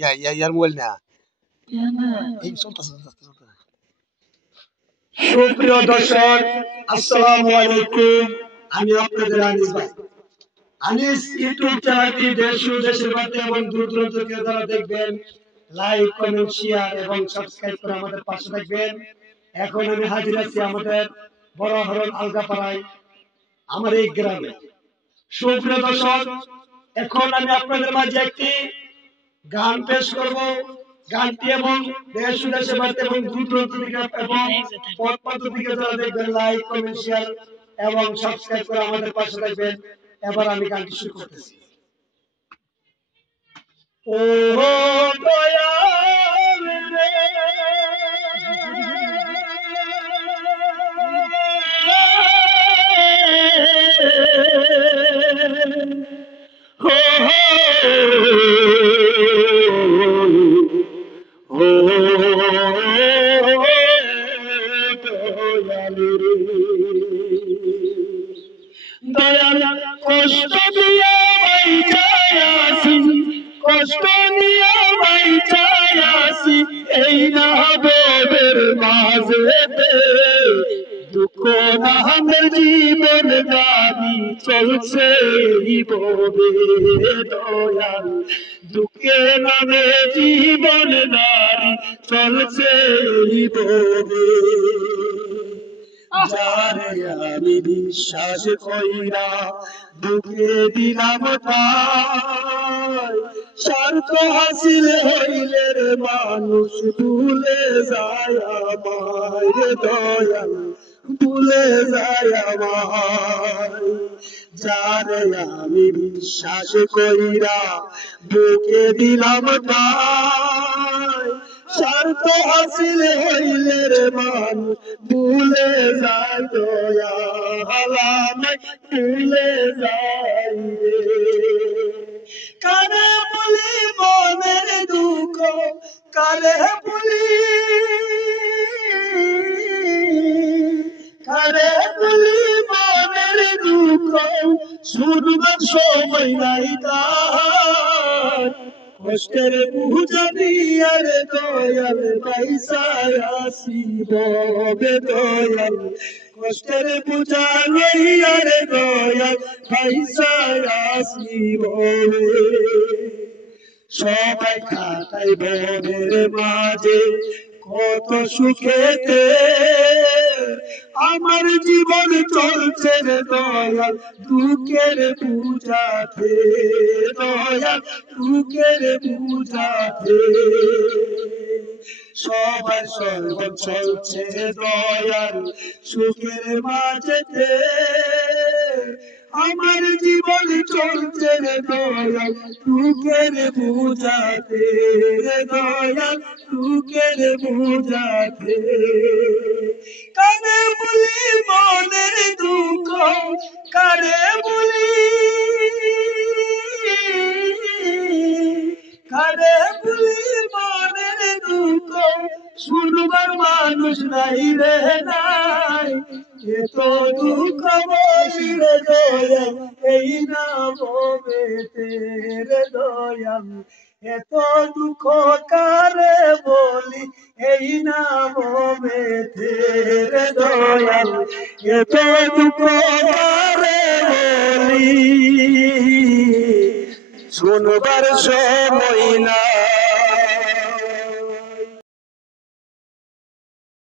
ইয়ার mobile না এই চলতেছে। সুপ্রিয় দর্শক, আসসালামু আলাইকুম। আমি আপনাদের আনিস ভাই। আনিস ইউটিউব চ্যানেলটি দেশ ও দেশের বাইরে এবং দূর দূরান্ত থেকে যারা দেখবেন, লাইক, কমেন্ট, শেয়ার এবং সাবস্ক্রাইব করে আমাদের পাশে থাকবেন। এখন আমি হাজির আছি আমাদের বড় হরণ আলগাপাড়ায়, আমার এই গ্রামে। সুপ্রিয় দর্শক, এখন আমি আপনাদের মাঝে একটি গান পেশ করব। গানটি এবং দেশ ও দেশের বাইরে এবং দূর দূরান্ত থেকে এবং পথ থেকে যারা দেখবেন, লাইক, কমেন্ট, শেয়ার এবং সাবস্ক্রাইব করে আমাদের পাশে থাকবেন। এবার আমি গানটি শুরু করতেছি। ও দয়াল রে, হো হো দয়াল রে, দয়াল কষ্ট দিয়া বাইচায়াছি, কষ্ট নিয়া বাইচায়াছি, এই না বোধের মাঝেতে দুঃখ নামের জীবন গাড়ি চলছে বোধে। দয়াল দুঃখে নামে জীবন গাড়ি চলছে বোধে। যারে আমি বিশ্বাস কইরা দুঃখে দিলাম ঠাই, স্বার্থ হাসিল হইলে রে মানুষ ভুলে যায় আমায়। দয়াল ভুলে যায় আমায়। যারে আমি বিশ্বাস কইরা বুকে দিলাম ঠাই, স্বার্থ হাসিল হইলে রে মানুষ ভুলে যায়। দয়াল আমায় ভুলে যায় রে। কারে বলি মনের দুঃখ, কারে বলি, কারে বলি মনের দুঃখ, শুনবার সময় নাই তার। কষ্টের বুঝা দিয়ার দয়াল পয়সায় আসিব বে। দয়াল কষ্টের বুঝা লইয়ার দয়াল পয়সায় আসিব। সবাই খাতাই বনের মাঝে কত সুখেতে, আমার জীবন চলছে রে দয়াল দুঃখের বুঝাতে। দয়াল দুঃখের বুঝাতে। সবার সর্বন চলছে দয়াল সুখের মাঝেতে, আমার জীবন চলছে রে দয়াল দুঃখের বুঝাতে। দয়াল দুঃখের বুঝাতে। কারে বলি মনের দুঃখ, কারে বলি, কারে বলি মনের দুঃখ, শুনবার মানুষ নাই রে নাই। এত দুঃখ বলি রে দয়াল এই না ভবেতে রে দয়াল। এত দুঃখ কারে বলি এই না ভবেতে রে দয়াল। এত দুঃখ কারে বলি শুনবার সময় না।